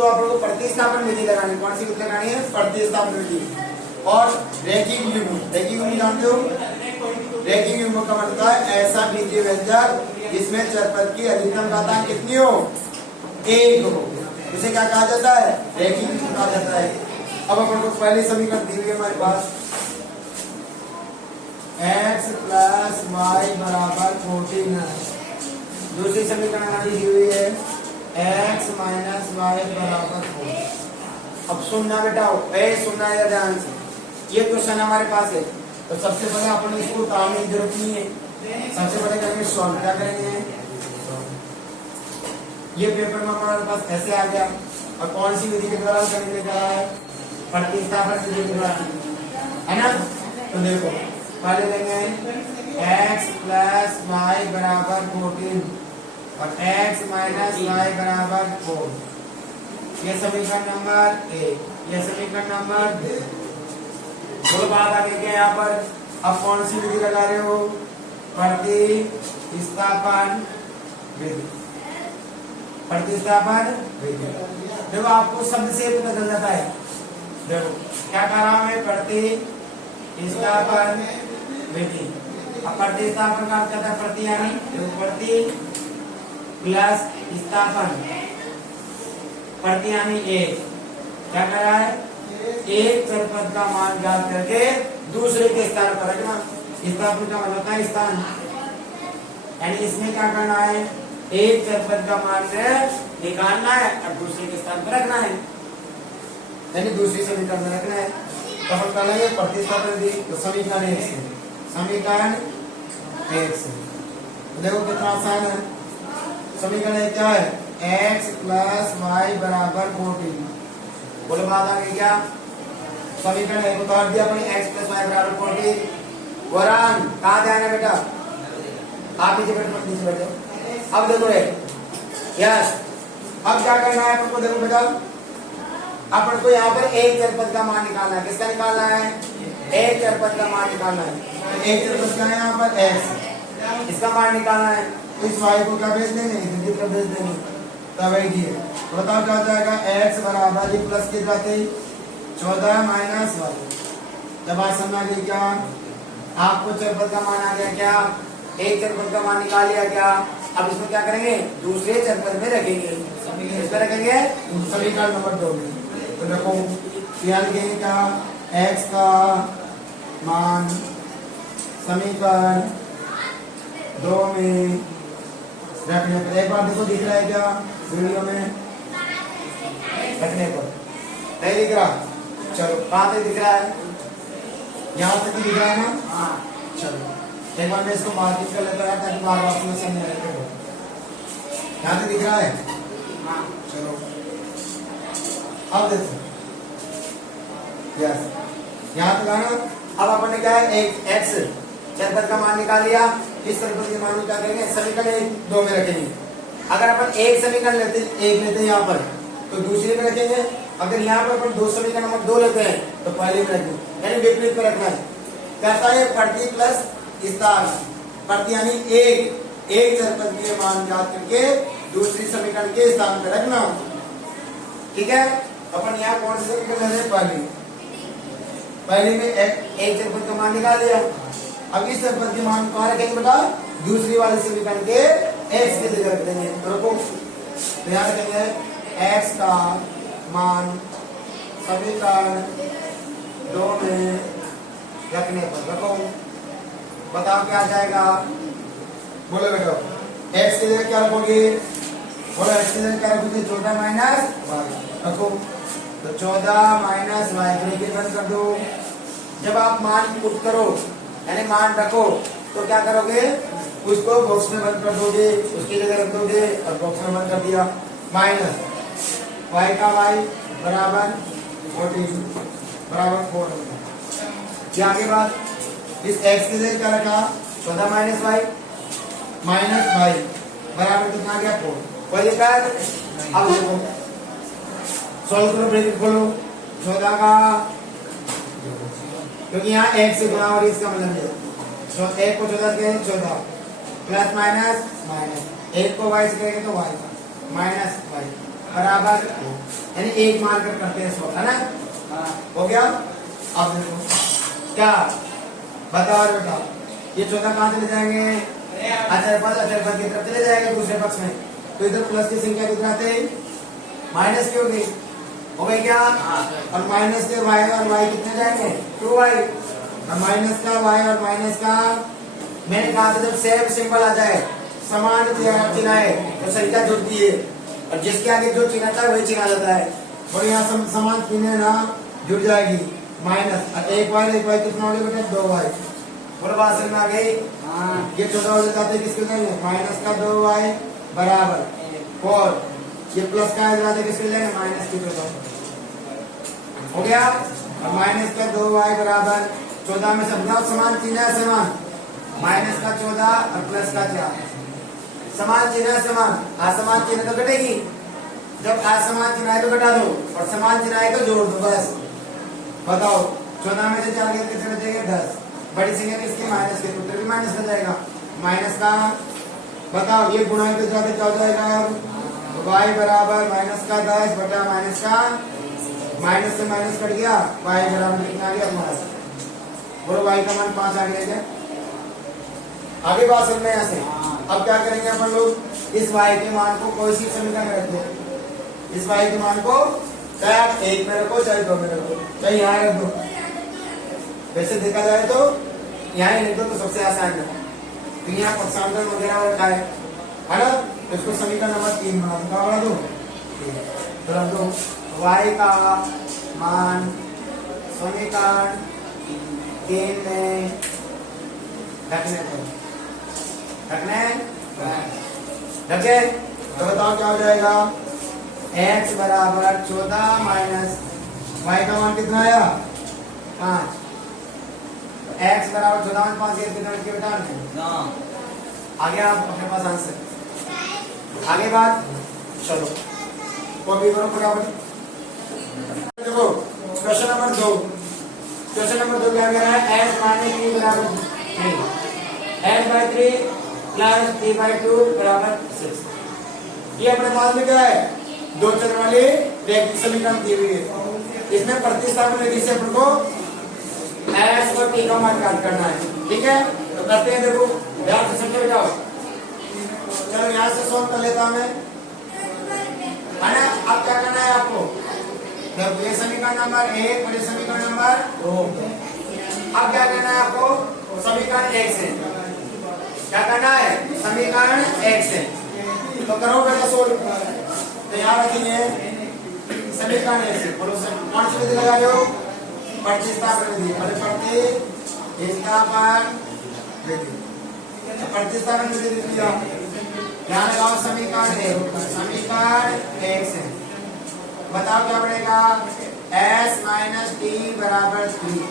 तो अपन को प्रतिस्थापन विधि लगानी, कौन सी विधि लगानी है? प्रतिस्थापन विधि। और रैखिक युग्म, रैखिक युग्म जानते हो? रैखिक युग्म का मतलब है ऐसा बीजीय व्यंजक जिसमें चरपद की अधिकतम घातांक कितनी हो? 1 हो, उसे क्या कहा जाता है? रैखिक युग्म कहा जाता है। अब अपन को पहले समीकरण दी हुई है हमारे पास, x प्लस वाई बराबर 14 है। दूसरी समीकरण हमारी दी हुई है x माइनस वाई बराबर 4। अब सुनना बेटा, सुनना है ध्यान से, ये क्वेश्चन हमारे पास है तो सबसे पहले अपन इसको उतारने की जरूरत नहीं है, सबसे पहले करेंगे सॉल्व। क्या करेंगे? ये पेपर में हमारे पास ऐसे आ गया, और कौन सी विधि के द्वारा करने जा रहा है? प्रतिस्थापन विधि के द्वारा, है ना? तो देखो पहले लेंगे x प्लस वाई बराबर 14 और x माइनस वाई बराबर 4। ये समीकरण नंबर 1, ये समीकरण नंबर 2। दो बात आगे के यहाँ पर, अब कौन सी विधि लगा रहे हो? प्रतिस्थापन विधि, प्रतिस्थापन विधि। देखो आपको शब्द से पता चल जाता है। देखो क्या कह रहा हूं मैं? प्रतिस्थापन विधि। अब प्रतिस्थापन का अर्थ है प्रति, यानी प्रति प्लस स्थापन, प्रति यानी 1। क्या कर रहा है? एक चरपद का मान ज्ञात करके दूसरे के स्थान पर रखना। स्थापन का मतलब होता है स्थान, यानी इसमें क्या करना है? एक चरपद का मान निकालना है और दूसरे के स्थान पर रखना है, यानी दूसरी समीकरण में रखना है। तो हम करेंगे प्रतिस्थापन विधि, तो समीकरण 1 से, समीकरण 1 से देखो कितना आसान है। समीकरण 1 क्या है? x प्लस वाई बराबर 14। बोलो बात आ गई क्या? समीकरण 1 उतार दिया अपने, x प्लस वाई बराबर 14। वरान कहाँ ध्यान है बेटा? आप नीचे बैठो। अब देखो यस, अब क्या करना है अपन को? देखो बेटा, अपन को यहाँ पर एक चरपद का मान निकालना है। किसका निकालना है? एक चरपद का मान निकालना है। एक चरपद का है यहाँ पर x, इसका मान निकालना है। तो इस y को क्या भेज देंगे? हिंदी पर भेज देंगे। तब बताओ क्या हो जाएगा? x बराबर प्लस के जाते 14 माइनस वाई। जब आज समझ आ गई क्या? आपको चरपद का मान आ गया क्या? एक चरपद का मान निकाल लिया क्या? अब इसमें क्या करेंगे? दूसरे चरपद में रखेंगे। इसमें रखेंगे समीकरण नंबर 2 में। तो देखो क्या लिखेंगे? क्या? x का मान समीकरण 2 में रखने पर, एक बार देखो दिख रहा है क्या वीडियो में? रखने पर नहीं दिख रहा? चलो कहाँ तक दिख रहा है? यहाँ तक दिख रहा है ना? हाँ चलो एक बार मैं इसको मार्किंग कर लेता है ताकि बार बार समझ आए। यहाँ तक दिख रहा है? हाँ चलो अब देखो यस, यहाँ तक आना। अब अपन ने क्या है? एक x चरपद का मान निकाल लिया। इस चरपद के मान को क्या करेंगे? समीकरण 2 में रखेंगे। अगर अपन एक समीकरण लेते हैं यहाँ पर, तो दूसरे में रखेंगे। अगर यहाँ पर अपन दो समीकरण नंबर 2 लेते हैं तो पहले में रखेंगे, यानी विपरीत में रखना है। कहता है प्रति प्लस स्थान, प्रति यानी एक चरपद के मान ज्ञात करके दूसरी समीकरण के स्थान पर रखना। ठीक है? अपन यहाँ कौन से समीकरण ले रहे हैं? पहले में एक चरपद का मान निकाल लिया। अब इस चरपद के मान कहाँ रखेंगे बेटा? दूसरी वाली समीकरण के x के जगह रख देंगे। रुको, तो यहाँ रखेंगे x का मान समीकरण 2 में रखने पर। रखो, बताओ क्या आ जाएगा? बोलो बेटा, x की जगह क्या रखोगे? बोलो x की जगह क्या रखोगे? 14 माइनस वाई। रखो, तो 14 माइनस वाई ब्रैकेट बंद कर दो। जब आप मान पुट करो यानी मान रखो तो क्या करोगे? उसको बॉक्स में बंद कर दोगे, उसकी जगह रख दोगे और बॉक्स में बंद कर दिया। माइनस वाई का वाई बराबर 14 बराबर 4। क्या आगे बात? इस x की जगह क्या रखा? 14 माइनस वाई बराबर कितना आ गया? 4। कोई दिक्कत? अब देखो सॉल्व करो, ब्रैकेट खोलो। 14 का, क्योंकि यहाँ 1 से गुणा और इसका मतलब है 1 को 14 से 14 प्लस माइनस माइनस 1 को y से करेंगे तो y माइनस y बराबर यानी 1 मानकर करते हैं सॉल्व, है ना? हो गया। अब देखो क्या बताओ बेटा, ये 14 कहाँ चले जाएंगे? अचर पद की तरफ चले जाएंगे दूसरे पक्ष में, तो इधर प्लस की संख्या कितना थे? माइनस की होगी, हो गई क्या? और माइनस के y और y कितने जाएंगे? 2y। और माइनस का y और माइनस का, मैंने कहा था जब सेम सिंबल आ जाए, समान चिन्ह है तो संख्या जुड़ती है, और जिसके आगे जो चिन्ह था वही चिन्ह आ जाता है, और यहाँ समान चिन्ह ना जुड़ जाएगी। माइनस एक y कितना हो गया बेटा? 2y। बोलो बात समझ में आ गई? ये 14 हो जाते किसके जाएंगे? माइनस का 2y बराबर 4। ये प्लस का जाते किसके जाएंगे? माइनस की 14 हो गया। और माइनस का 2y बराबर 14 में सब समान चिन्ह है, समान माइनस का 14 और प्लस का 4 समान चिन्ह है, समान असमान चिन्ह तो घटेगी, जब असमान चिन्ह है तो घटा दो, और समान चिन्ह है तो जोड़ दो, बस। बताओ 14 में से 4 कितने बचेंगे? 10। बड़ी संख्या किसकी? माइनस के, उत्तर भी माइनस का जाएगा। माइनस का बताओ ये गुणा के साथ क्या हो जाएगा? y बराबर माइनस का 10 बटा माइनस का, माइनस से माइनस कट गया, y बराबर कितना आ गया? 5। बोलो y का मान 5 आ गया क्या? आगे बात सुन में यहाँ से। अब क्या करेंगे अपन लोग? इस y के मान को कोई सी समीकरण में रख दो, इस y के मान को चाहे आप 1 में रखो चाहे 2 में रखो, चाहे यहाँ रख दो। वैसे देखा जाए तो यहाँ ही लिख दो तो सबसे आसान है, तो यहाँ पक्षांतर वगैरह रखा है ना, तो इसको समीकरण नंबर 3 बना दो। क्या बना दो? तो रख दो y का मान समीकरण 3 में रखने रखे, तो बताओ क्या हो जाएगा? x बराबर 14 माइनस y का मान कितना आया? 5। x बराबर 14 में 5 कितना बच के बेटा? 9। आगे आप अपने पास आंसर, आगे बात चलो कॉपी करो फटाफट। देखो क्वेश्चन नंबर 2, क्वेश्चन नंबर 2 क्या कह रहा है? x माइनस 3 बराबर 3, x/3 प्लस 3/2 बराबर 6। ये अपने पास में क्या है? 2 चर वाली रैखिक समीकरण दी हुई है, इसमें प्रतिस्थापन विधि से अपन को s और t का मान ज्ञात करना है, ठीक है? तो करते हैं, देखो ध्यान से समझो जाओ। चलो यहाँ से सॉल्व कर लेता हूं मैं, है ना? अब क्या करना है आपको? जब ये समीकरण नंबर 1 और ये समीकरण नंबर 2, अब क्या करना है आपको? समीकरण 1 से क्या करना है? समीकरण 1 से तो करो बेटा सोल्व। तो यहाँ रखिए समीकरण 1 से, बोलो कौन सी विधि लगा रहे हो? प्रतिस्थापन विधि। प्रतिस्थापन विधि, प्रतिस्थापन विधि दिया, यहाँ लगाओ समीकरण 1 से। बताओ क्या बनेगा? s माइनस टी बराबर 3।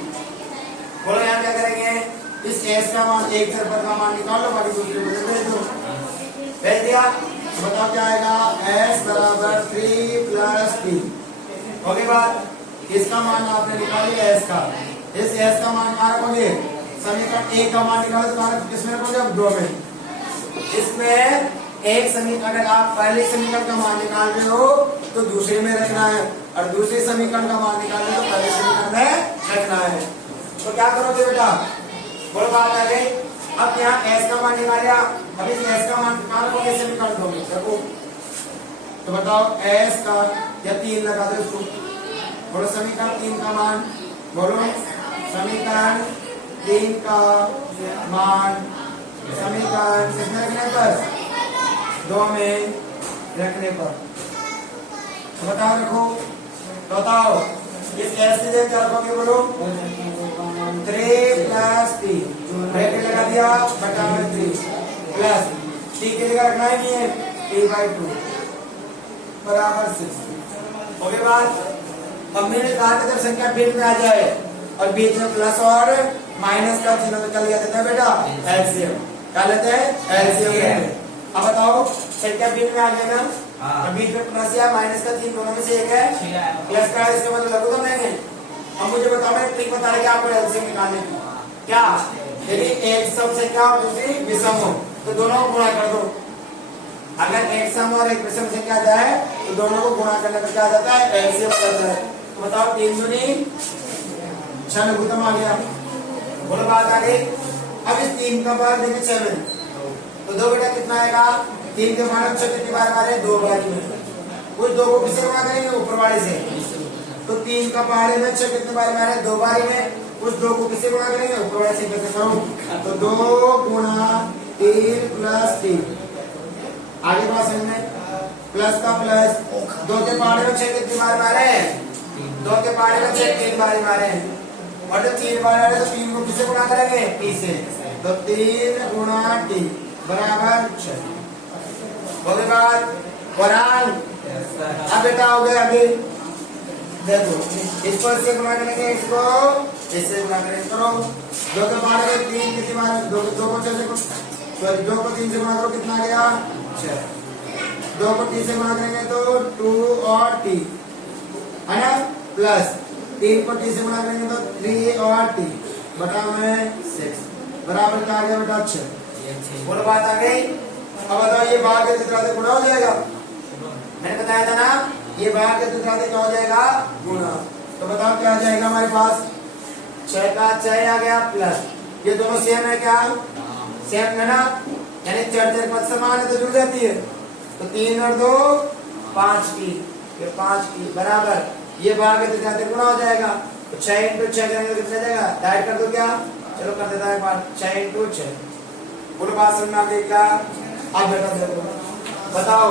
बोलो यहाँ क्या करेंगे? इस s का मान, एक चर पद का मान निकालो, बाकी दूसरे को भेज दो। भेज दिया, तो बताओ क्या आएगा? s बराबर 3 प्लस t। हो गई बात? इसका मान आपने निकाल लिया s का, इस s का मान कहाँ रखोगे? समीकरण 1 का मान निकालो तो किसमें रखोगे? अब 2 में। इसमें एक समीकरण, अगर आप पहले समीकरण का मान निकाल रहे हो तो दूसरे में रखना है, और दूसरे समीकरण का मान निकाल रहे हो तो पहले समीकरण में रखना है। तो क्या करोगे बेटा? बोलो बात आ गई। अब यहाँ s का मान निकाल लिया, अब इस s का मान कहाँ रखोगे? समीकरण 2 में रखो। तो बताओ s का, या 3 लगा दो इसको, बोलो समीकरण 3 का मान, बोलो समीकरण 3 का मान, समीकरण किसमें रखने पर? 2 में रखने पर। तो बताओ, रखो, बताओ इस s की जगह क्या रखोगे? बोलो 3 प्लस t, ब्रैकेट लगा दिया, बटा 3 प्लस t की जगह रखना ही नहीं है, t/2 बराबर 6। हो गई बात? अब मैंने कहा था जब संख्या बीच में आ जाए और बीच में प्लस और माइनस का चिन्ह निकल गया था बेटा, एलसीएम क्या लेते हैं? एलसीएम। अब बताओ संख्या बीच में आ गया ना, और बीच में प्लस या माइनस का चिन्ह दोनों में से एक है, प्लस का, इसका मतलब लघुत्तम लेंगे। अब मुझे बताओ, मैं ट्रिक बता रहा कि आपको एलसीएम निकालने की। क्या? यदि एक सम संख्या और दूसरी विषम हो तो दोनों को गुणा कर दो, अगर एक सम और एक विषम से क्या जाए तो दोनों को गुणा करने पर क्या आ जाता है, एलसीएम करता है। तो बताओ 3 दूनी 6 लघुत्तम आ गया। बोलो बात आ गई। अब इस 3 का भाग देंगे 6 में, तो 2 बेटा कितना आएगा, 3 के मान 6 कितनी बार मारे, 2 बार में। उस 2 को किससे गुणा करेंगे, ऊपर वाले से। तो 3 का पहाड़े में 6 कितने बार मारे, 2 बार में। उस 2 को किससे गुणा करेंगे, ऊपर वाले से। कैसे करो, तो 2 गुणा 3 प्लस 3, आगे बात समझ में, प्लस का प्लस। 2 के पहाड़े में 6 कितनी बार मारे, 2 के पहाड़े में 6 3 बार मारे। और जब 3 बार आ रहे तो 3 को किससे गुणा करेंगे, t से। तो 3 गुणा t बराबर 6। हो गई बात। वरान अब बेटा हो गया। अभी देखो इसको इससे गुणा करेंगे, इसको इससे गुणा करेंगे। करो 2 के पहाड़े में 3 कितनी बार, 2 को 6 से, सॉरी 2 को 3 से गुणा करो, कितना गया 6। 2 को 3 से गुणा करेंगे तो 2 और t है ना, प्लस 3 को t से गुणा करेंगे तो 3 और t बटा में 6 बराबर क्या आ गया बेटा 6। बोलो बात आ गई। अब बताओ ये भाग के दूसरा से गुणा हो जाएगा, मैंने बताया था ना, ये भाग के दूसरा से क्या हो जाएगा, गुणा। तो बताओ क्या आ जाएगा हमारे पास, 6 का 6 आ गया प्लस, ये दोनों सेम है क्या, सेम है ना, यानी 4 4 पद समान है तो जुड़ जाती है। तो 3 और 2 5 की, ये 5 की बराबर, ये भाग के दूसरा से गुणा हो जाएगा। तो 6 × 6 करेंगे तो कितना जाएगा, डाइट कर दो क्या, चलो कर देता है एक बार, 6 × 6। बोलो बात समझ में आ गई क्या। अब बेटा देखो बताओ,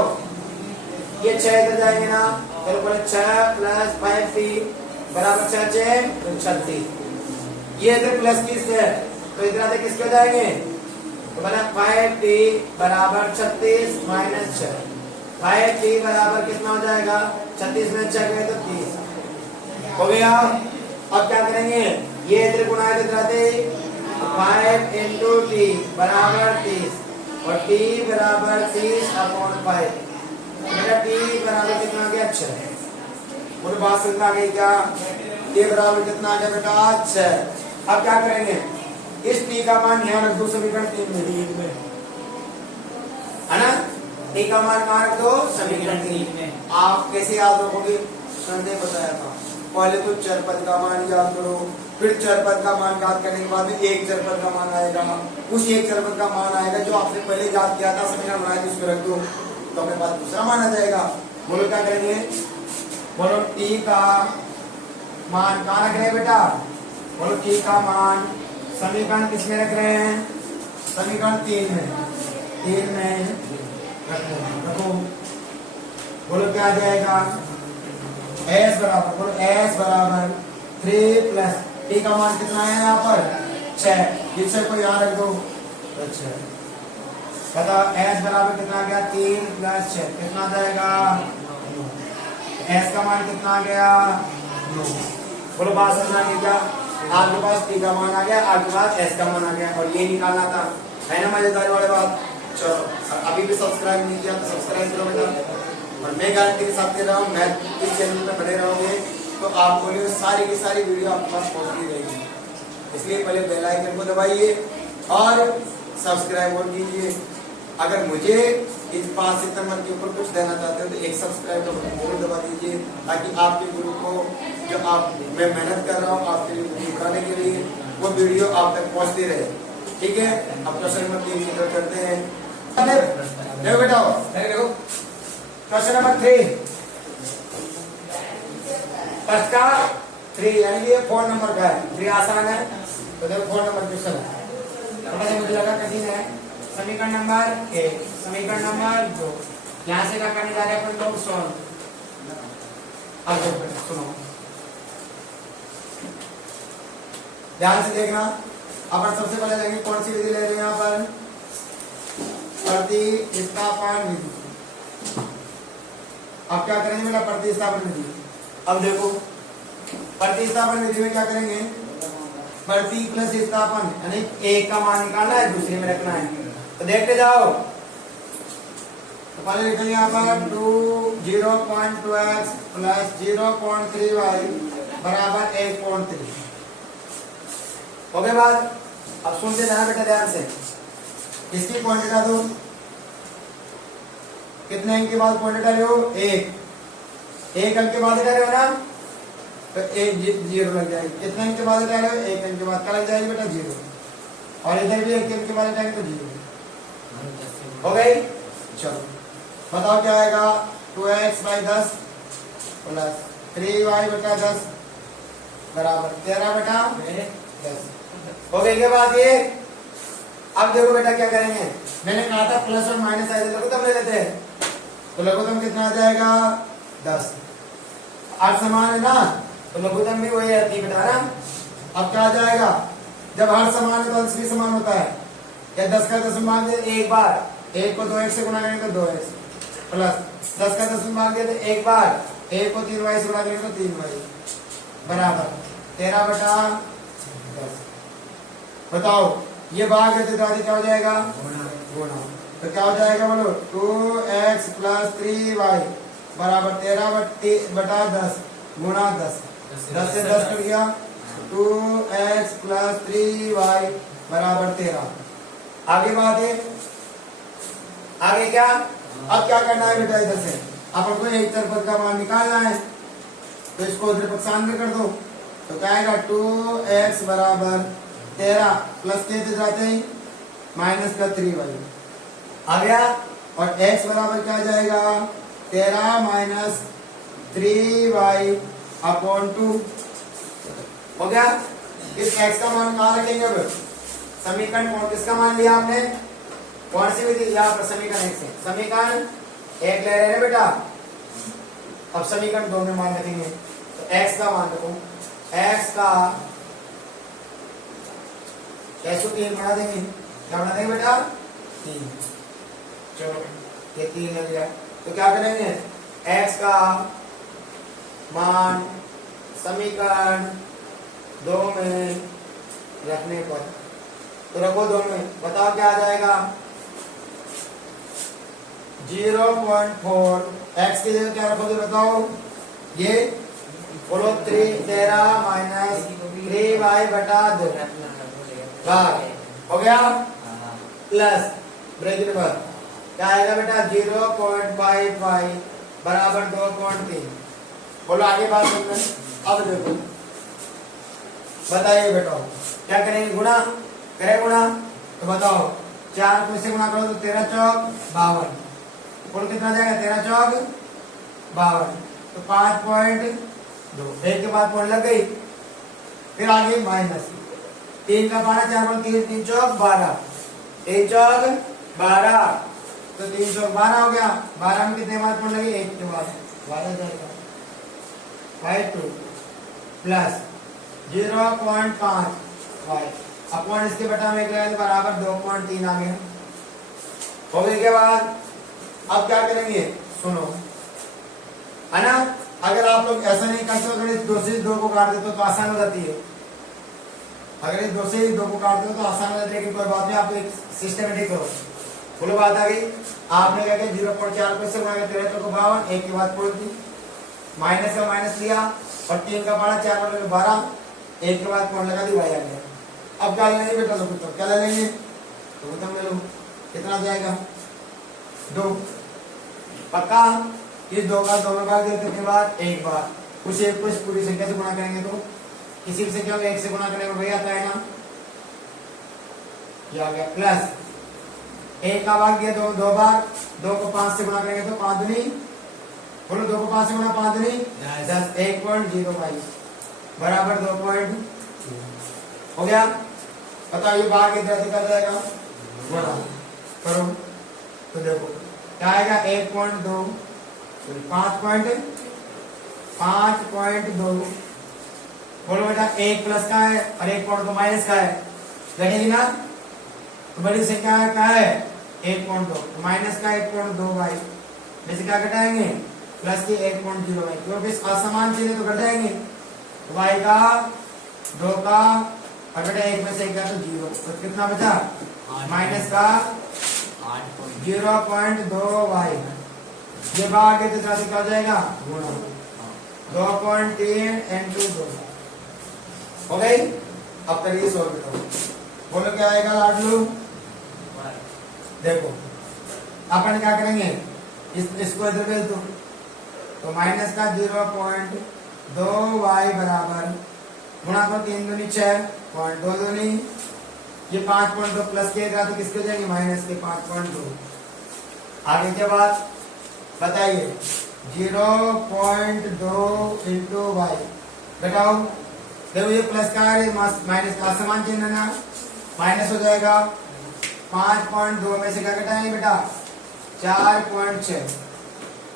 ये 6 इधर जाएंगे ना, चलो पहले 6 प्लस 5t बराबर 6 6 36। ये इधर प्लस की से है तो इधर आते किसके जाएंगे, तो बना 5t बराबर 36 माइनस 6। 5t बराबर कितना हो जाएगा, 36 में 6 गए तो 30 हो गया। अब क्या करेंगे, ये इधर गुणा इधर आते 5 × t बराबर 30 और t बराबर 30/5। मेरा t बराबर कितना आ गया, 6। मुझे बात समझ में आ गई क्या, t बराबर कितना आ गया बेटा 6। अब क्या करेंगे, इस t का मान यहाँ रख दो समीकरण 3 में, है ना, t का मान कहाँ रख दो, समीकरण 3 में। आप कैसे याद रखोगे, संदेह बताया था, पहले तो चर पद का मान याद करो, फिर चर पद का मान याद करने के बाद में एक चर पद का मान आएगा, उस एक चर पद का मान आएगा जो आपने पहले याद किया था, समीकरण बनाया था, उसको रख दो तो अपने पास दूसरा मान आ जाएगा। बोलो क्या करेंगे, बोलो t का मान कहाँ रख रहे हैं बेटा, बोलो t का मान समीकरण किसमें रख रहे हैं, समीकरण 3 में, 3 में रखो। बोलो क्या आ जाएगा, s बराबर, बोलो s बराबर 3 प्लस t का मान कितना है यहाँ पर 6, इस 6 को यहाँ रख दो तो 6। बताओ s बराबर कितना आ गया, 3 प्लस 6 कितना आ जाएगा, s का मान कितना आ गया 9। बोलो बात समझना नहीं क्या, आपके पास t का मान आ गया, आपके पास s का मान आ गया और ये निकालना था, है ना मजेदार वाली बात। चलो अभी भी सब्सक्राइब नहीं किया तो सब्सक्राइब करो बेटा, और मैं गारंटी के साथ कह रहा हूँ, मैं इस चैनल में बने रहोगे तो आपको सारी की सारी वीडियो आपके पास पहुंचती रहेगी। इसलिए पहले बेल आइकन को दबाइए और सब्सक्राइब और कीजिए। अगर मुझे इस 5 सितंबर के ऊपर कुछ देना चाहते हो तो एक सब्सक्राइब का बटन जरूर दबा दीजिए, ताकि आपके ग्रुप को जो मैं मेहनत कर रहा हूँ आपके लिए वीडियो बनाने के लिए, वो वीडियो आप तक पहुँचती रहे। ठीक है, अब क्वेश्चन नंबर 3 की तरफ चलते हैं। देखो बेटा, क्वेश्चन नंबर 3 फर्स्ट का 3 यानी कि 4 नंबर का है, 3 आसान है तो देखो 4 नंबर क्वेश्चन है, थोड़ा सा मुझे लगा कठिन है। समीकरण नंबर 1, समीकरण नंबर 2, यहाँ से क्या करने जा रहे हैं अपन लोग, सॉल्व। अब देखो सुनो ध्यान से देखना, अपन सबसे पहले लेंगे कौन सी विधि ले रहे हैं यहाँ पर, प्रतिस्थापन विधि। अब क्या करेंगे बेटा, प्रतिस्थापन विधि। अब देखो प्रतिस्थापन विधि में क्या करेंगे, प्रति प्लस स्थापन यानी एक का मान निकालना है, दूसरे में रखना है, तो देखते जाओ। तो पहले लिखेंगे यहाँ पर 0.2x प्लस 0.3y बराबर 1.3। हो गया बात। अब सुनते जाना बेटा ध्यान से, इसकी क्वांटिटी दो, कितने अंक के बाद पॉइंट हटा रहे हो? एक अंक के बाद हटा रहे हो ना, तो एक जीरो लग जाएगी। कितने अंक के बाद हटा रहे हो? एक अंक के बाद क्या लग जाएगी बेटा? जीरो। और इधर भी एक अंक के बाद हटाएंगे तो जीरो हो गई। चलो बताओ क्या आएगा? 2x बाई 10 प्लस 3y बटा 10 बराबर 13 बटा 10 हो गई के बाद ये। अब देखो बेटा क्या करेंगे, मैंने कहा था प्लस और माइनस आए थे, लघुत्तम ले लेते हैं। तो लघुत्तम कितना आ जाएगा? 10। आठ समान है ना, तो लघुत्तम भी वही रहती है बेटा ना। अब क्या आ जाएगा? जब हर समान है तो अंश भी समान होता है। या 10 का दशमलव भाग दे एक बार, एक को 2x से गुणा करेंगे तो 2x प्लस 10 का दशमलव भाग दे एक बार, एक को 3y से गुणा करेंगे तो 3y बराबर 13 बटा 10। बताओ ये भाग है तो आगे क्या हो जाएगा? गुणा। तो क्या हो जाएगा बोलो? 2x प्लस 3y बराबर 13 बटा 10 गुणा 10। 10 से 10 कट गया, 2x प्लस 3y बराबर 13। आगे बात है, आगे क्या? अब क्या करना है बेटा? इधर से अपन को एक तरफ का मान निकालना है, तो इसको उधर पक्षांतर कर दो। तो क्या आएगा? 2x बराबर 13 प्लस के जाते ही माइनस का 3y आ गया। और x बराबर क्या आ जाएगा? 13 माइनस 3y अपॉन 2 हो गया। इस x का मान कहाँ रखेंगे? अब समीकरण कौन किसका मान लिया आपने? कौन सी विधि? यहाँ पर समीकरण एक से समीकरण एक ले रहे हैं बेटा। अब समीकरण 2 में मान रखेंगे, तो x का मान रखो। x का 3 बना देंगे। क्या बना देंगे बेटा? 3। चलो ये 3 लग गया। तो क्या करेंगे? x का मान समीकरण 2 में रखने पर, तो रखो 2 में। बताओ क्या आ जाएगा? 0.4 x की जगह क्या रखोगे बताओ? ये बोलो 13 माइनस 3y बटा 2 हो गया प्लस ब्रैकेट पर क्या आएगा बेटा? 0.5y बराबर 2.3। बोलो आगे बात सुनना। अब देखो बताइए बेटा क्या करेंगे? गुणा करें गुणा। तो बताओ 4 को इससे गुणा करो तो 13 चौक 52। बोलो कितना जाएगा? 13 चौक 52। तो 5.2 एक के बाद पॉइंट लग गई। फिर आगे माइनस 3 का 12 4 पर 3 3 चौक 12 3 चौक 12 तो 3 चौक 12 हो गया। 12 में कितने बाद पॉइंट लगी? एक के बाद 12 जाएगा। 5 प्लस 0.5 अपॉन इसके बटा में लगाए तो बराबर 2.3 आ गया। हो गई के बाद अब क्या करेंगे? सुनो है ना, अगर आप लोग ऐसा नहीं करते, अगर इस 2 से 2 को काट देते तो आसान हो जाती है। अगर इस 2 से 2 को काट दो तो आसान हो जाती है, लेकिन कोई बात नहीं, आप एक सिस्टमेटिक करो। बोलो बात आ गई। आपने क्या किया? 0.4 को से गुणा किया 13 को 52 एक के बाद पॉइंट दी, माइनस का माइनस लिया और 3 का 12 4 वाले 12 एक के बाद पॉइंट लगा दी, y आ गया। अब क्या लेंगे बेटा? लघुत्तम। क्या ले लेंगे? लघुत्तम ले लो। कितना जाएगा? 2 पक्का। इस 2 का 2 में भाग देने के बाद एक बार उस एक को इस पूरी संख्या से गुणा करेंगे तो किसी भी संख्या को 1 से गुणा करने में वही आता है ना, ये आ गया। प्लस 1 का भाग दिया 2 बार, 2 को 5 से गुणा करेंगे तो 5 दूनी, बोलो 2 को 5 से गुणा 5 दूनी 10 1.05 बराबर 2.2 हो गया। बताओ ये भाग इधर से कर जाएगा गुणा करो तो देखो क्या आएगा? 1.2 5.2 बोलो बेटा 1 प्लस का है और 1.2 माइनस का है, घटेगी ना। तो बड़ी संख्या क्या है? 1.2 तो माइनस का 1.2 y में से क्या घटाएंगे? प्लस की 1.0 y, क्योंकि असमान चीजें तो घट जाएंगे। y का 2 का और बेटा 1 में से 1 का तो 0, तो कितना बचा? माइनस का 0.2 y। ये भाग है तो क्या हो जाएगा? गुणा 2.3 into 2 हो गई। अब करिए सॉल्व करो। बोलो क्या आएगा लाडलू? देखो अपन क्या करेंगे? इसको इधर भेज दो, तो माइनस का 0.2y बराबर गुणा को 3 दूनी 6 पॉइंट 2 दूनी ये 5.2 प्लस के तो किसके हो जाएंगे माइनस के 5.2। आगे के बाद बताइए 0.2 इंटू वाई घटाओ, देखो ये प्लस का है माइनस का समान चिन्ह है ना, माइनस हो जाएगा 5.2 में से क्या घटाएंगे बेटा 4.6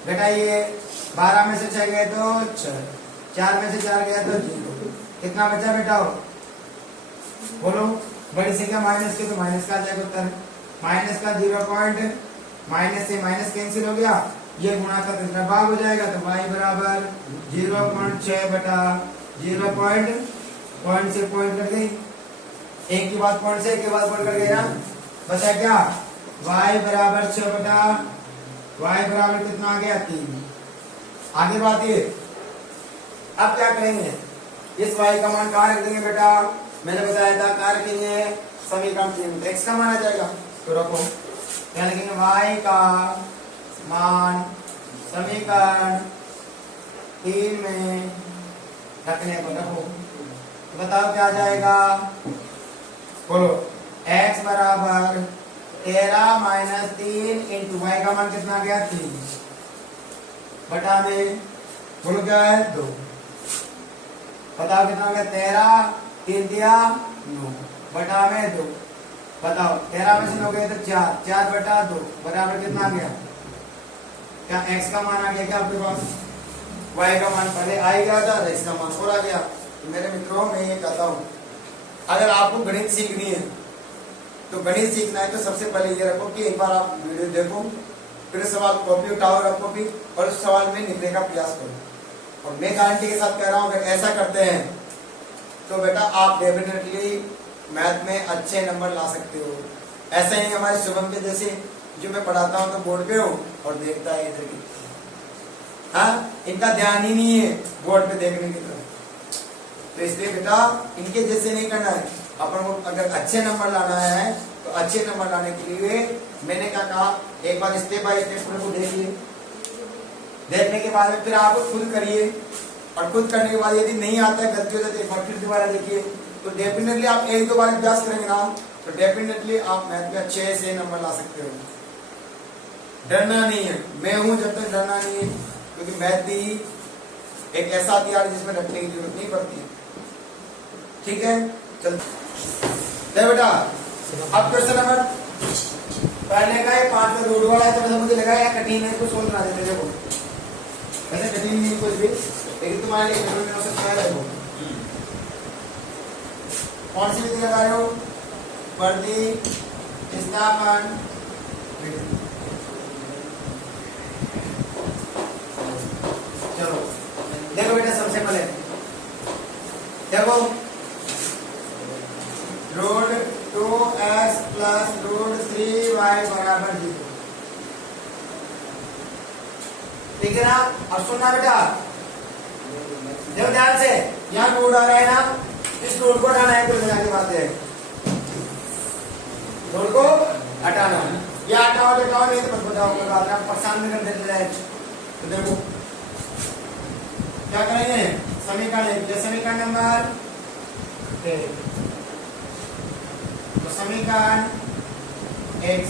घटाइए, 12 में से 6 गए तो 6, 4 में से 4 गया तो 0, कितना बचा बेटाओ बोलो, बड़ी संख्या माइनस के तो माइनस का आ जाएगा उत्तर, माइनस का 0 पॉइंट माइनस से माइनस कैंसिल हो गया, ये गुणा का तीसरा भाग हो जाएगा तो y बराबर 0.6 बटा 0 पॉइंट से पॉइंट कर गई, एक की बात पॉइंट से एक की बात पॉइंट कर गई ना, बचा क्या y बराबर 6 बटा y बराबर कितना आ गया 3। आगे बात ये अब क्या करेंगे, इस y का मान कहाँ रख देंगे बेटा, मैंने बताया था कहाँ रखेंगे समीकरण 3 में x का मान आ जाएगा, तो रखो क्या लिखेंगे y का मान समीकरण 3 में रखने को रखो, तो बताओ क्या आ जाएगा बोलो, x बराबर 13 माइनस 3 इंटू वाई का मान कितना आ गया 3 बटा में बोलो क्या है 2, बताओ कितना हो गया 13 3 दिया 9 बटा में 2, बताओ 13 में से 9 गए तो 4 4 बटा 2 बराबर कितना आ गया, क्या x का मान आ गया क्या आपके पास, y का मान पहले आ गया था x का मान और आ गया। तो मेरे मित्रों मैं ये कहता हूँ अगर आपको गणित सीखनी है तो गणित सीखना है तो सबसे पहले ये रखो कि एक बार आप वीडियो देखो, फिर सवाल कॉपी उठाओ रखो भी और उस सवाल में निकलने का प्रयास करो, और मैं गारंटी के साथ कह रहा हूँ अगर ऐसा करते हैं तो बेटा आप डेफिनेटली मैथ में अच्छे नंबर ला सकते हो। ऐसा ही हमारे शुभम के जैसे जो मैं पढ़ाता हूँ तो बोर्ड पे हो और देखता है इधर की, हाँ इनका ध्यान ही नहीं है बोर्ड पे देखने की तरफ, तो इसलिए बेटा इनके जैसे नहीं करना है, अपन को अगर अच्छे नंबर लाना है तो अच्छे नंबर लाने के लिए मैंने क्या कहा एक बार स्टेप बाय स्टेप को देखिए, देखने के बाद फिर आप खुद करिए और खुद करने के बाद यदि नहीं आता है गलती हो जाती है एक बार फिर दोबारा देखिए, तो डेफिनेटली आप एक दो बार अभ्यास करेंगे ना तो डेफिनेटली आप मैथ में अच्छे से नंबर ला सकते हो। डरना नहीं है, मैं हूं जब तक डरना नहीं है, क्योंकि मैथ भी एक ऐसा हथियार जिसमें डरने की जरूरत नहीं पड़ती है। ठीक है चल बेटा अब क्वेश्चन नंबर पहले का है 5 में रूट वाला है, तो मुझे लगा यार कठिन है इसको सोल्व करा देते देखो, वैसे कठिन नहीं कुछ भी लेकिन तुम्हारे लिए में हो सकता है। देखो कौन सी विधि लगा रहे हो, प्रतिस्थापन चलो देखो बेटा सबसे पहले देखो root 2x plus root 3y बराबर 0, ठीक है ना। अब सुनना बेटा देखो ध्यान से, यहाँ रूट आ रहा है ना, इस रूट को हटाना है, कुल मिला के बात है रूट को हटाना, या हटाओ बेटाओ नहीं तो मत बताओ बात आप परेशान में कर देते रहे। तो देखो क्या करेंगे समीकरण नंबर 1, तो समीकरण 1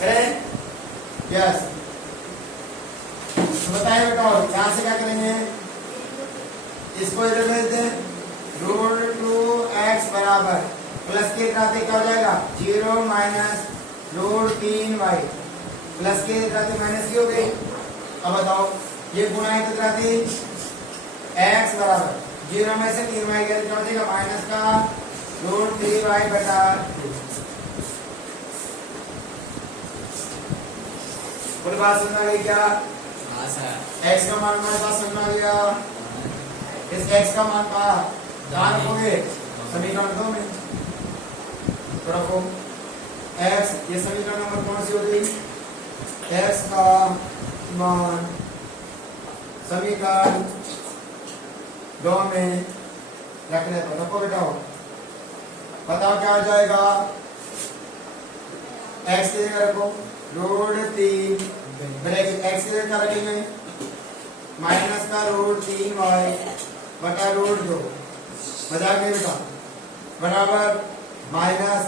करें यस, तो बताइए बेटा यहां से क्या करेंगे, इसको इधर भेज दें, रूट 2x बराबर प्लस के साथ क्या हो जाएगा 0 माइनस रूट 3y प्लस के साथ माइनस की हो गई। अब बताओ ये गुणा है कितना थी x बराबर 0 में से 3y गया तो क्या हो जाएगा माइनस का रूट 3y बटा 2। पूरी बात समझ आ गई क्या, x का मान हमारे पास समझ आ गया, इस x का मान का ध्यान रखोगे समीकरण 2 में, तो रखो x, ये समीकरण नंबर कौन सी होगी, x का मान समीकरण 2 में रखने को रखो बेटा, बताओ क्या आ जाएगा x की जगह रखो रूट 3 ब्रैकेट x की जगह क्या रखेंगे माइनस का रूट 3y बटा रूट 2 मजाक नहीं बेटा बराबर माइनस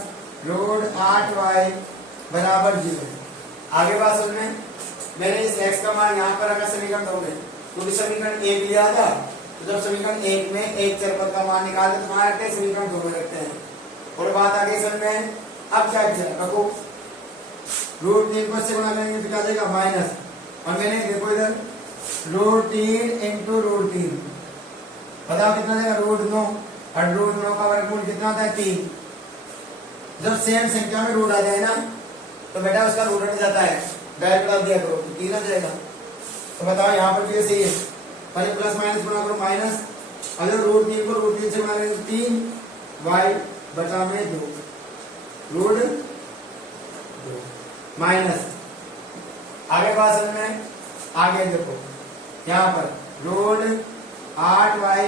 रूट 8y बराबर 0। आगे बात सुन में मैंने इस x का मान यहाँ पर रखा समीकरण 2 में, क्योंकि समीकरण 1 लिया था, तो जब समीकरण 1 में एक चर पद का मान निकालते तो कहाँ रखते हैं समीकरण 2 में रखते हैं। और बात आगे समझ में अब क्या किया रखो रूट 3 को से गुणा करेंगे तो क्या जाएगा माइनस, और मैंने देखो इधर रूट 3 इंटू रूट 3 बताओ कितना जाएगा रूट 9, और रूट 9 का वर्गमूल कितना होता है 3। जब सेम संख्या में रूट आ जाए ना तो बेटा उसका रूट हट जाता है, डायरेक्ट डाल दिया करो तो 3 आ जाएगा। तो बताओ यहाँ पर भी ऐसे ही है, पहले प्लस माइनस गुणा करो माइनस, अगर रूट 3 को रूट 3 से गुणा करेंगे 3y बटा में 2 रूट 2 माइनस। आगे बात समझ में आगे देखो यहाँ पर रूट 8y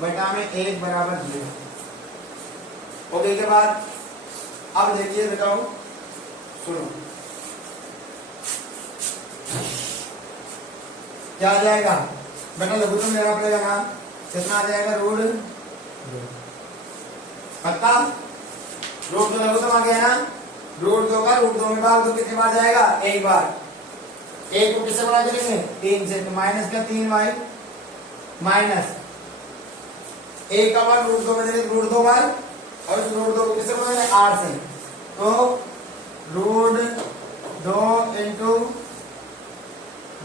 बटा में 1 बराबर 0। ओके के बाद अब देखिए बताओ सुनो क्या आ जाएगा बेटा लघुत्तम लेना पड़ेगा ना, कितना आ जाएगा रूट 2 पक्का रूट 2 लघुत्तम आ गया ना, रूट 2 का रूट 2 में भाग दो कितनी बार जाएगा एक बार, एक को किससे बड़ा करेंगे 3 से, तो माइनस का 3y माइनस 1 का बार रूट 2 में देंगे रूट 2 बार, और इस रूट 2 को किससे बनाएंगे 8 से, तो रूट 2 इंटू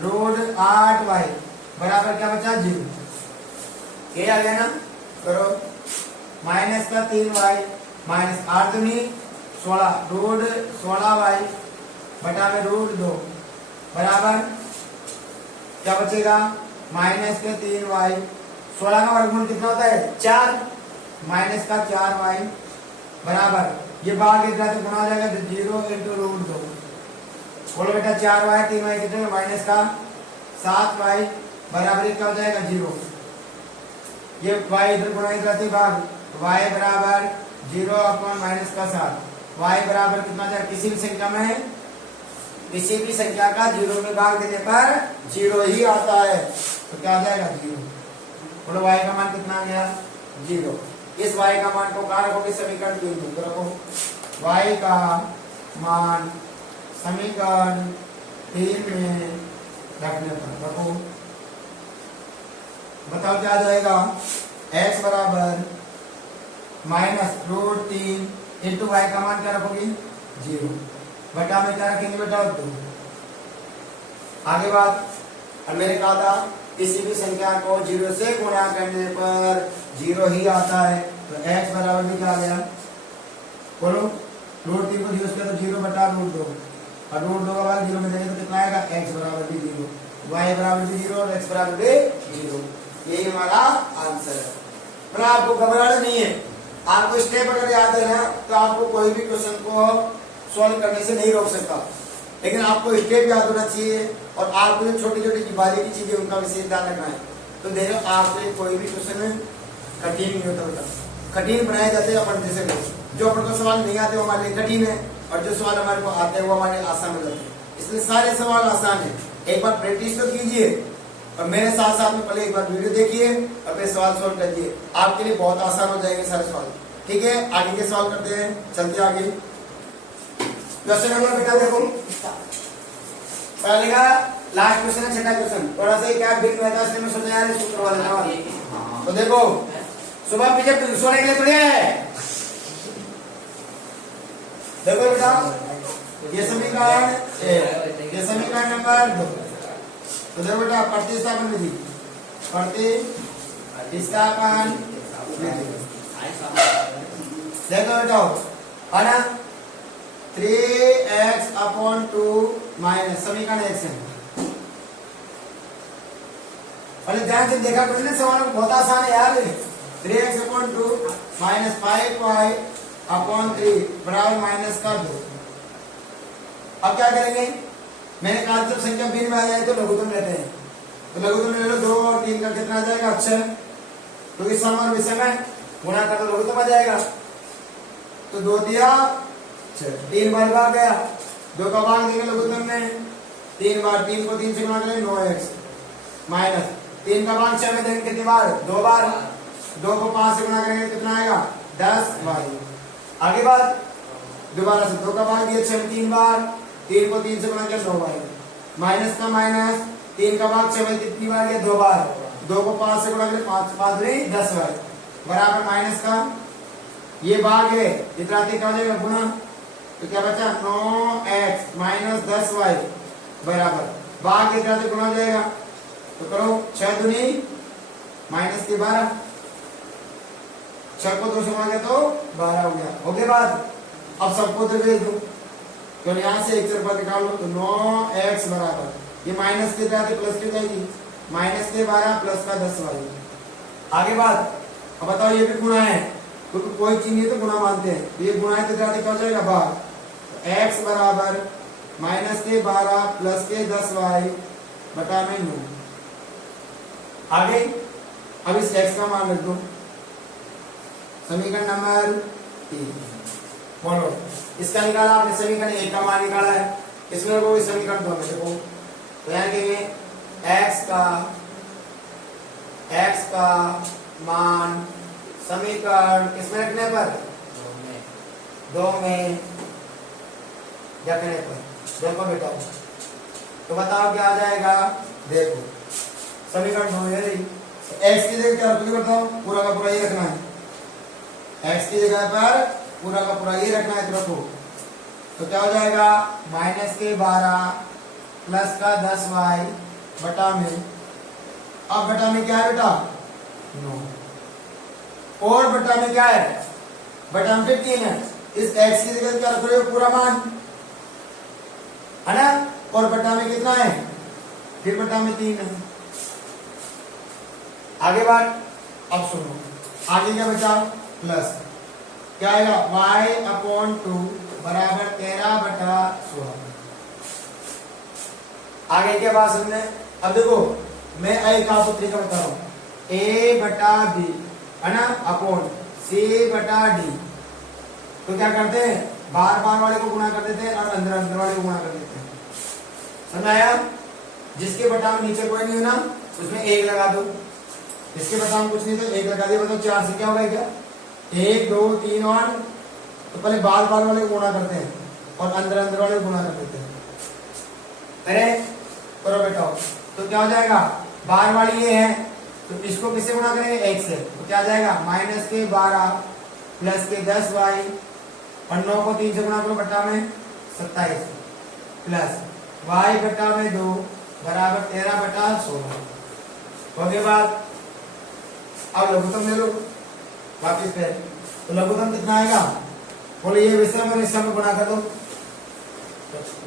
रूट 8y बराबर क्या बचा 0। ये आ गया ना, करो माइनस का 3y माइनस 8 दूनी 16 रूट 16y बटा में रूट 2 बराबर क्या बचेगा माइनस के 3y, 16 का वर्गमूल कितना होता है 4, माइनस का 4y बराबर ये भाग इतना तो गुना हो जाएगा तो 0 इंटू रूट 2, बोलो बेटा 4y 3y कितने माइनस का 7y बराबर क्या हो जाएगा 0। ये y इधर गुणा इधर रहती भाग y बराबर 0 अपॉन माइनस का 7, y बराबर कितना जाएगा किसी भी संख्या में किसी भी संख्या का 0 में भाग देने पर 0 ही आता है, तो क्या आ जाएगा 0। बोलो y का मान कितना आ गया 0। इस y का मान को कहाँ रखोगे समीकरण 3 में, तो रखो y का मान समीकरण 3 में रखने पर रखो, बताओ क्या आ जाएगा x बराबर माइनस रूट 3 इंटू वाई का मान क्या रखोगे 0 बटा में क्या रखेंगे बेटा 2। आगे बात अब मैंने कहा था किसी भी संख्या को 0 से गुणा करने पर 0 ही आता है, तो x बराबर भी क्या आ गया बोलो रूट 3 को 0 से तो 0 बटा रूट 2, और रूट 2 का बाद 0 में देंगे तो कितना आएगा x बराबर भी 0, y बराबर भी 0 और x बराबर भी 0। यही हमारा आंसर है। पर आपको घबराना नहीं है, आपको स्टेप अगर याद है ना तो आपको कोई भी क्वेश्चन को सॉल्व करने से नहीं रोक सकता, लेकिन आपको स्टेप याद होना चाहिए और आपको जो छोटी छोटी बारीकी की चीजें उनका विशेष ध्यान रखना है। तो देखो आपसे कोई भी क्वेश्चन कठिन नहीं होता बेटा, कठिन बनाए जाते हैं अपन जैसे लोग, जो अपन को सवाल नहीं आते वो हमारे लिए कठिन है, और जो सवाल हमारे को आते हैं वो हमारे लिए आसान हो जाते हैं। इसलिए सारे सवाल आसान है, एक बार प्रैक्टिस तो कीजिए और मेरे साथ साथ में पहले एक बार वीडियो देखिए और फिर सवाल सॉल्व करिए, आपके लिए बहुत आसान हो जाएंगे सारे सवाल। ठीक है, आगे के सवाल करते हैं, चलते आगे। क्वेश्चन नंबर बेटा देखो पहले का लास्ट क्वेश्चन है, छठा क्वेश्चन, थोड़ा सा क्या भिन्न रहता है इसलिए मैं सोचा यार इसको करवा देता हूं। तो देखो सुबह पीछे सोने के लिए थोड़ी है, देखो बेटा ये समीकरण ये समीकरण नंबर 2। तो देखो बेटा प्रतिस्थापन विधि, प्रतिस्थापन विधि देखो बेटा है ना 3x अपॉन 2 माइनस समीकरण x है। पहले ध्यान से देखा कुछ ना सवाल बहुत आसान है यार, 3x upon 2 minus 5y upon 3 बराबर माइनस का 2। अब क्या करेंगे, मैंने कहा जब संख्या भिन्न में आ जाए तो लघुत्तम लेते हैं, तो लघुत्तम ले लो 2 और 3 का कितना आ जाएगा अक्षर, तो इस सम और विषय में गुणा कर दो लघुत्तम आ जाएगा, तो 2 दिया 3 बार गया दो का भाग देंगे लघुत्तम में 3 बार, 3 को 3 से गुणा करें 9x माइनस 3 का भाग 6 में देंगे कितनी बार 2 बार, 2 को 5 से गुणा करेंगे कितना आएगा 10y। आगे बात दोबारा से 2 का भाग दिया 6 में 3 बार, 3 को 3 से गुणा किया 9y माइनस का माइनस 3 का भाग 6 में कितनी बार दिया 2 बार, 2 को 5 से गुणा करें 5 5 नहीं 10y बराबर माइनस का ये भाग है इतराती क्या हो जाएगा गुणा, तो क्या बचा 9x माइनस 10y बराबर भाग इतराती गुणा हो जाएगा, तो करो 6 दूनी माइनस के 12, 6 को 2 से गुणा किया तो 12 हो गया। ओके बात अब सबको उधर भेज दो, तो यहाँ से एक तरफ निकाल लो तो 9x बराबर ये माइनस के इतराती प्लस की जाएगी माइनस के 12 प्लस का 10y। आगे बात अब बताओ ये भी गुणा है क्योंकि कोई चीज नहीं तो गुणा मानते हैं, तो ये गुणा है तो क्या हो जाएगा भाग, तो x बराबर माइनस के 12 प्लस के 10y बटा में 9। आगे अब इस x का मान रख दो, समीकरण नंबर 3 बोलो इसका निकाला आपने, समीकरण 1 का मान निकाला है, इसमें वो समीकरण 2 में देखो तो यहाँ कहेंगे x का मान समीकरण किसमें रखने पर 2 में रखने पर, देखो बेटा तो बताओ क्या आ जाएगा, देखो समीकरण 2 है x की जगह क्या रखोगे बताओ, पूरा का पूरा ये रखना है, x की जगह पर पूरा का पूरा ये रखना है तो रखो, तो क्या हो जाएगा माइनस के 12 प्लस का 10y बटा में, अब बटा में क्या है बेटा 9 और बटा में क्या है बटा में 15 है, इस x की जगह क्या रख रहे हो पूरा मान है ना, और बटा में कितना है फिर बटा में 3 है। आगे बात अब सुनो आगे क्या बचा प्लस क्या आएगा y/2 बराबर 13 बटा 16। आगे क्या बात समझे, अब देखो मैं एक आपको तरीका बता रहा हूं a बटा b है ना अपॉन c बटा d, तो क्या करते हैं बार बार वाले को गुणा कर देते हैं और अंदर अंदर वाले को गुणा कर देते हैं, समझ आया। जिसके बटा में नीचे कोई नहीं है ना उसमें 1 लगा दो, इसके बटा में कुछ नहीं तो 1 लगा दिया, बताओ 4 से क्या होगा क्या 1 2 3 और तो पहले बार बार वाले को गुणा करते हैं और अंदर अंदर वाले को गुणा कर देते हैं, अरे करो बेटा तो क्या हो जाएगा बार वाली ये है तो इसको किससे गुणा करेंगे 1 से, तो क्या जाएगा माइनस के 12 प्लस के 10y और 9 को 3 से गुणा करो बटा में 27 प्लस y बटा में 2 बराबर 13 बटा 16। हो गया बात, अब लघुत्तम ले लो वापिस पे, तो लघुत्तम कितना आएगा बोलो ये विषम और विषम में गुणा कर दो,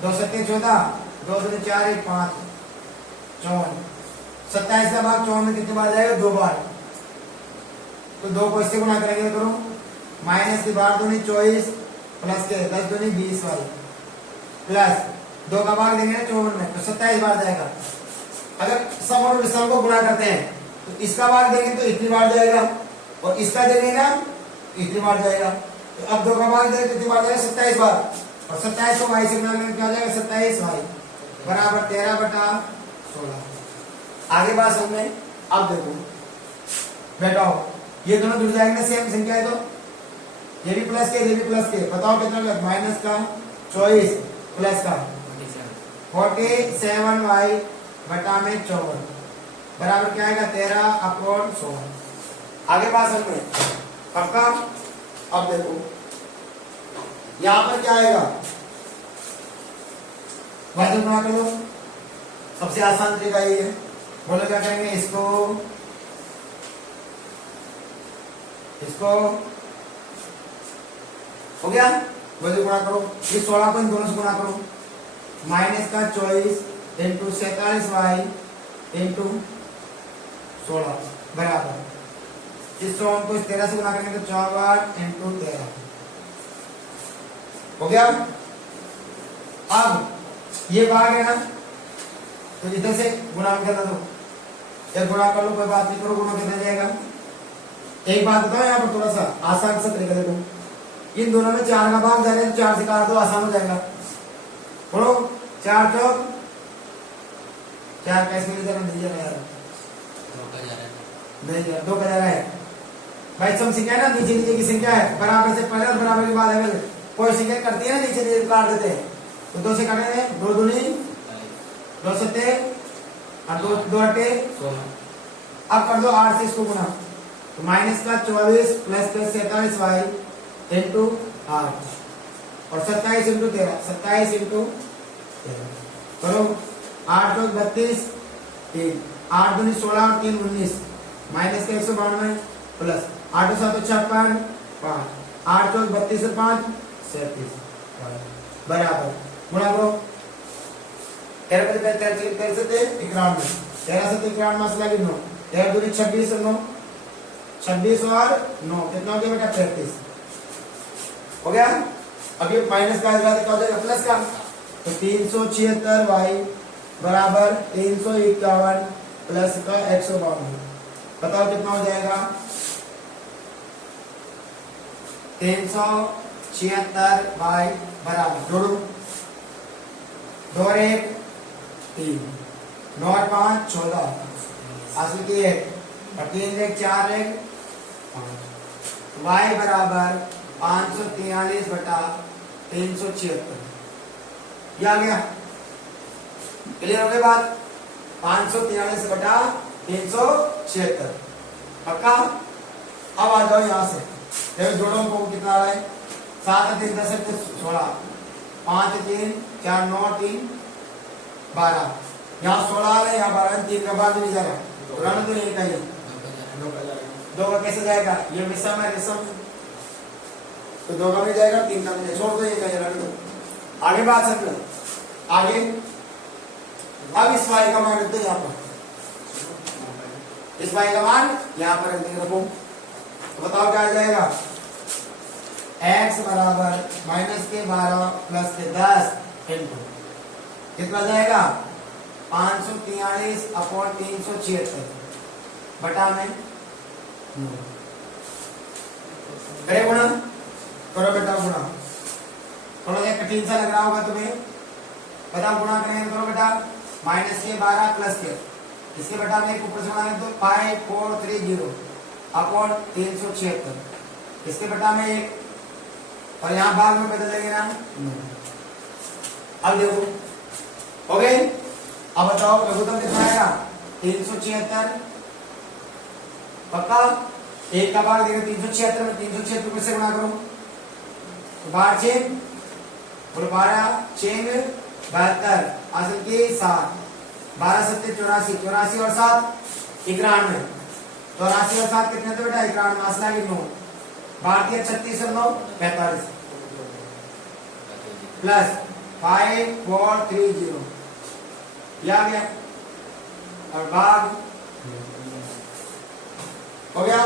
2 7 14 2 2 4 1 5 54, 27 का भाग 54 में कितने बार जाएगा 2 बार, तो 2 को इससे गुणा करेंगे करो माइनस के 12 दूनी 24 प्लस के 10 दूनी 20 वाली प्लस 2 का भाग देंगे 54 में तो 27 बार जाएगा। अगर सम और विषम को गुणा करते हैं तो इसका भाग देंगे तो इतनी बार जाएगा और इसका देंगे ना इतनी बार जाएगा, तो अब 2 का भाग देंगे कितनी बार जाएगा 27 बार और 27 को y से गुणा करेंगे क्या हो जाएगा 27y बराबर 13 बटा 16। आगे बात समझ में, अब देखो बैठाओ ये दोनों जुड़ जाएंगे सेम संख्या है, तो ये भी प्लस के ये भी प्लस के, बताओ कितना लगा माइनस का 24 प्लस का 47y बटा में 54 बराबर क्या आएगा 13/16। आगे बात समझ में पक्का। अब देखो यहां पर क्या आएगा वैसे गुणा कर लो, सबसे आसान तरीका ये है, बोलो क्या करेंगे इसको हो गया वैसे गुणा करो, ये 16 को इन दोनों से गुणा करो माइनस का 24 इंटू 47y इंटू 16 बराबर इस 54 को इस 13 से गुणा करेंगे तो 4 इंटू 13 हो गया। अब ये भाग है ना तो इधर से गुणा करना दो, या गुणा कर लो कोई बात नहीं, करो गुणा कितना जाएगा। एक बात बताओ यहाँ पर थोड़ा सा आसान सा तरीका देखो, इन दोनों में 4 का भाग जाएगा तो 4 से काट दो आसान हो जाएगा, बोलो 4 चौक 4 कैसे मिल जाएगा? नहीं जा रहा यार, नहीं यार 2 का जा रहा है भाई। सम संख्या ना नीचे नीचे की संख्या है, बराबर से पहले और बराबर के बाद है। कोई संख्या करती है ना नीचे नीचे काट देते हैं, तो 2 से काटेंगे, 2 दूनी 2 सत्ते और 2 अट्ठे 16। अब कर दो 8 से इसको गुना, तो माइनस का 24 प्लस का 47 वाई इंटू 8 और 27 इंटू 13, 27 इंटू 13 करो। 8 चौक 32, 3 8 दूनी 16 और 3 19, माइनस का 192 प्लस 8 7 56 5 8 चौक 32 और 5 37 बराबर गुणा करो। 13 पे 13 से 91 13 से 91 में असला की 9 13 दूनी 26 और 9 26 और 9 कितना हो गया बेटा? 35 हो गया। अब ये माइनस का क्या हो जाएगा? प्लस का, तो 376 वाई बराबर 351 प्लस का 152। बताओ कितना हो जाएगा? 376 वाई बराबर जोड़ो 2 और 1 3 9 और 5 14 असली की 1 और 3 1 4 1 5 वाई बराबर 543 बटा 376। ये आ गया, क्लियर हो गया बात? 543 बटा 376 पक्का। अब आ जाओ यहाँ से, देखो जोड़ो को कितना आ रहा है? 7 3 10 16 5 3 4 9 3 12। यहाँ 16 आ रहा है, यहाँ 12, 3 का बाद नहीं जा रहा, तो नहीं चाहिए 2 का कैसे जाएगा? ये विषम है, विषम तो 2 का भी जाएगा, 3 का भी छोड़ दो, ये कहीं रख दो। आगे बात समझो, आगे अब इस y का मान रखते हैं यहाँ पर, इस y का मान यहाँ पर रखो, तो बताओ क्या आ जाएगा? x बराबर माइनस के 12 प्लस के 10 इंटू कितना जाएगा? 543 अपॉन 376 बटा में करे गुणा करो बेटा गुणा। थोड़ा सा कठिन सा लग रहा होगा तुम्हें, बताओ गुणा करेंगे करो बेटा। माइनस के 12 प्लस के इसके बेटा में एक ऊपर से गुणा तो 5430 अपॉन 376 इसके बेटा में एक, और यहाँ भाग में बदल देंगे ना। अब देखो हो गए। अब बताओ लघुत्तम कितना आएगा? 376 पक्का। एक का भाग देगा 376 में, 376 से गुणा करो तो 12 6 और 12 6 72 असल के 7 12 7 84 84 और 7 91 84 और 7 कितने थे बेटा? 91 असला की 9 भारतीय 36 और 9 45 प्लस 5430 ये आ गया और भाग हो गया।